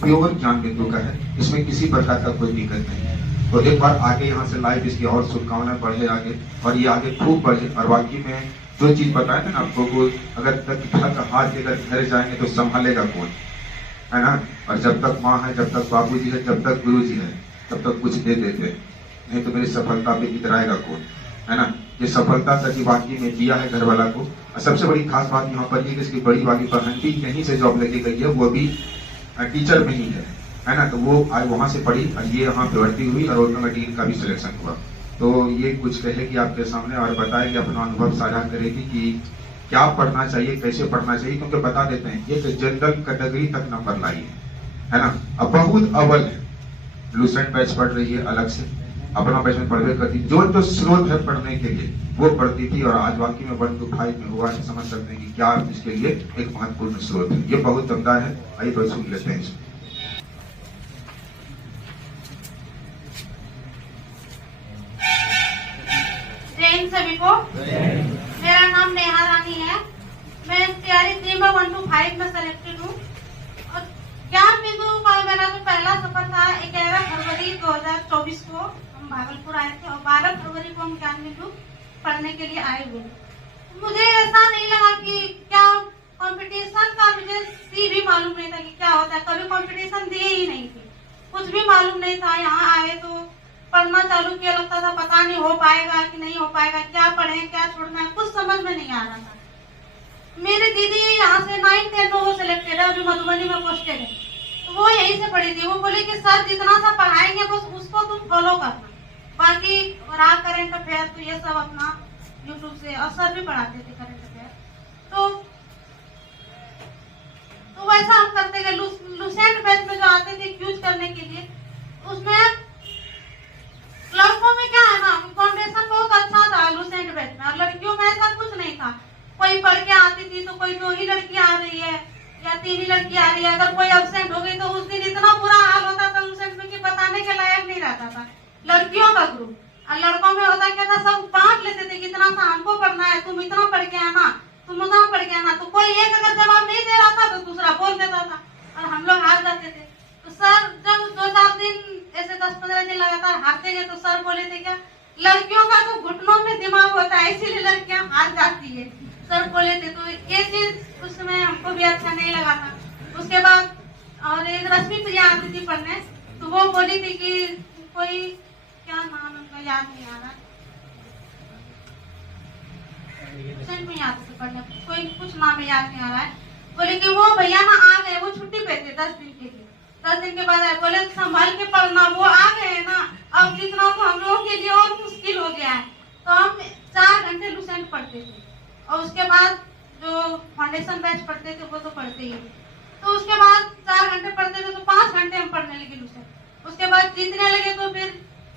Pure ज्ञान बिंदु का है, इसमें किसी प्रकार का कोई दिक्कत नहीं है। तो एक बार आगे यहाँ से लाइव इसकी और शुभकामनाएं बढ़े आगे, और ये आगे खूब बढ़े। और बाकी में जो चीज बताया था ना आपको, को अगर तक हाथ लेकर घर जाएंगे तो संभालेगा कौन, है ना। और जब तक माँ है, जब तक बाबूजी है, जब तक गुरुजी है, तब तक कुछ दे देते, नहीं तो मेरी सफलता पे इतराएगा कौन, है ना। ये सफलता तक वाकई में दिया है घर वाला को। और सबसे बड़ी खास बात यहाँ पर ये कि इसकी बड़ी वाली बहन भी यहीं से जॉब लेके गई है, वो भी टीचर में ही है ना। तो वो आज वहां से पढ़ी और ये यहाँ पे भर्ती हुई और उनका डीन का भी सिलेक्शन हुआ। तो ये कुछ कहेगी आपके सामने और बताएगी, अपना अनुभव साझा करेगी कि क्या पढ़ना चाहिए, कैसे पढ़ना चाहिए। क्योंकि बता देते हैं ये जनरल कैटेगरी तक नंबर लाई है ना। अब बहुत अव्वल है, लूसेंट बैच पढ़ रही है अलग से, अपना बैच में पढ़वे करती, जो स्रोत है पढ़ने के लिए वो पढ़ती थी, और आज वाकई में 1 to 5 में हुआ है। समझ सकते हैं कि क्या इसके लिए एक महत्वपूर्ण स्रोत है। ये बहुत दमदार है। आइए तो सुन लेते हैं। सभी को मेरा नाम नेहा रानी है। मैं तैयारी 3 में 1 to 5 में सेलेक्टेड हूँ। और ज्ञान बिंदु का मेरा जो पहला सफर था 11 फरवरी 2024 को हम भागलपुर आए थे, और 12 फरवरी को हम ज्ञान बिंदु पढ़ने के लिए आए हुए। मुझे ऐसा नहीं लगा कि क्या कंपटीशन का, मुझे सी भी मालूम नहीं था कि क्या होता है, कभी कंपटीशन दिए ही नहीं थे, कुछ भी मालूम नहीं था। यहाँ आए तो पढ़ना चालू किया, लगता था पता नहीं हो पाएगा कि नहीं हो पाएगा, क्या पढ़ें क्या छोड़ना है, कुछ समझ में नहीं आ रहा था। मेरी दीदी यहाँ से 9, 10 में वो सिलेक्टेड है, अभी मधुबनी में पोस्टेड है, तो वो यहीं से पढ़ी थी। वो बोली कि सर जितना सा पढ़ाएंगे बस उसको तुम फॉलो करना, बाकी रहा करंट अफेयर तो ये सब अपना यूट्यूब से, और सर भी पढ़ाते थे करंट अफेयर, तो वैसा हम करते गए। लूसेंट बैच में जो आते थे क्यूज करने के लिए, उसमें लड़कों में क्या है ना, फाउंडेशन बहुत अच्छा था लूसेंट बैच में, और लड़कियों में ऐसा कुछ नहीं था। कोई पढ़ के आती थी तो कोई 2 ही लड़की आ रही है या 3 ही लड़की आ रही है, अगर कोई एब्सेंट हो गई तो उस दिन इतना बुरा हाल होता था लूसेंट में कि बताने के लायक नहीं रहता था लड़कियों का ग्रुप। और लड़कों में होता क्या था, सब बांट लेते थे कि इतना सा हमको पढ़ना है, तुम इतना पढ़ के आना, तुम उतना पढ़ के आना। तो कोई एक अगर जवाब नहीं दे रहा था तो दूसरा बोल देता था, और हम लोग हार जाते थे। तो सर जब 2-4 दिन ऐसे 10-15 दिन लगातार हारते गए तो सर बोले थे क्या, लड़कियों का तो घुटनों में दिमाग होता है, इसीलिए लड़कियां हार जाती है, सर बोले थे। तो ये चीज उस समय हमको भी अच्छा नहीं लगा था। उसके बाद और एक रश्मि प्रिया आती थी पढ़ने, तो वो बोली थी कि कोई क्या नाम उनका याद नहीं आ रहा, में याद से पढ़ने, कोई कुछ नाम याद नहीं आ रहा है, बोले कि वो भैया ना आ गए, वो छुट्टी पे थे 10 दिन के लिए, 10 दिन के बाद आए, बोले संभाल के पढ़ना, वो आ गए ना, अब जितना तो हम लोगों के लिए और मुश्किल हो गया है। तो हम 4 घंटे लूसेंट पढ़ते थे, और उसके बाद जो फाउंडेशन बैच पढ़ते थे वो तो पढ़ते ही थे। तो उसके बाद 4 घंटे पढ़ते थे तो 5 घंटे हम पढ़ने लगे लूसेंट। उसके बाद जीतने लगे तो फिर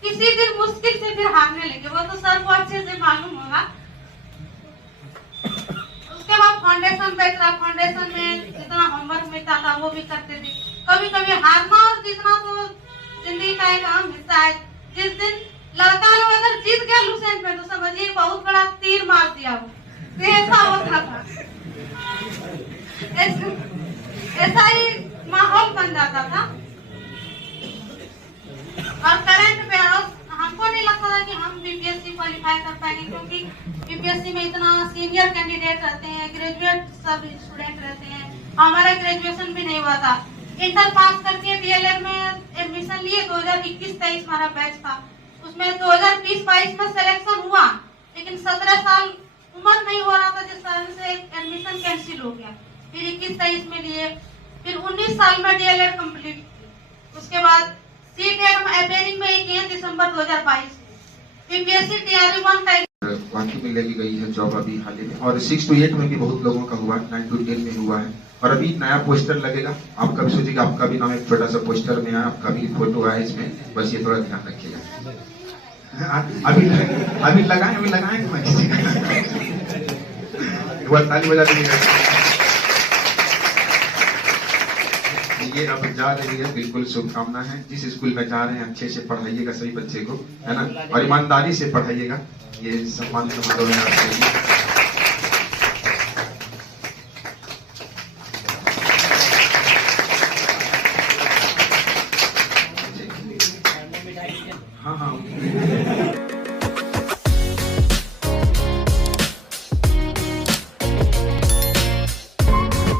किसी दिन मुश्किल से फिर हारने लगे, वो तो सर को अच्छे से मालूम होगा। उसके बाद फाउंडेशन बैच रहा, फाउंडेशन में जितना होमवर्क मिलता था वो भी करते थे। कभी कभी हारना और जीतना तो जिंदगी का एक अहम हिस्सा है। जिस दिन लड़का लोग अगर जीत गया लूसेंट में तो समझिए बहुत बड़ा तीर मार दिया, वो ऐसा होता था, ऐसा ही माहौल बन जाता था। और करंट पे हमको नहीं लगता था कि हम बीपीएससी क्वालिफाई कर पाएंगे, क्योंकि बीपीएससी में इतना सीनियर कैंडिडेट रहते हैं, ग्रेजुएट सब स्टूडेंट रहते हैं। हमारा ग्रेजुएशन भी नहीं हुआ था, इंटर पास करके डीएलएड में एडमिशन लिए। 2021-23 हमारा बैच था, उसमें 2020-22 में सिलेक्शन हुआ, लेकिन 17 साल उम्र नहीं हो रहा था जिस कारण से एडमिशन कैंसिल हो गया। फिर 21-23 में लिए, फिर 19 साल में डीएलएड कंप्लीट की। उसके बाद सीटेट अपेयरिंग में ही किए दिसंबर 2022 में। बीपीएससी टीआरई 1 का वाकई में लगी गई है जॉब अभी हाल ही में, और 6 to 8 में भी बहुत लोगों का हुआ है, 9 to 10 में हुआ है। और अभी नया पोस्टर लगेगा, आपका भी सोचिएगा, आपका भी नाम एक छोटा सा पोस्टर में है, आपका भी फोटो है इसमें, बस ये थोड़ा ध्यान रखिएगा। अभी लगाएं मैं किसी का एक बार ताली बजा दीजिएगा। ये अब जा रही है, बिल्कुल शुभकामना है। जिस स्कूल में जा रहे हैं अच्छे से पढ़ाइएगा सभी बच्चे को, है ना, और ईमानदारी से पढ़ाइएगा। ये सम्मान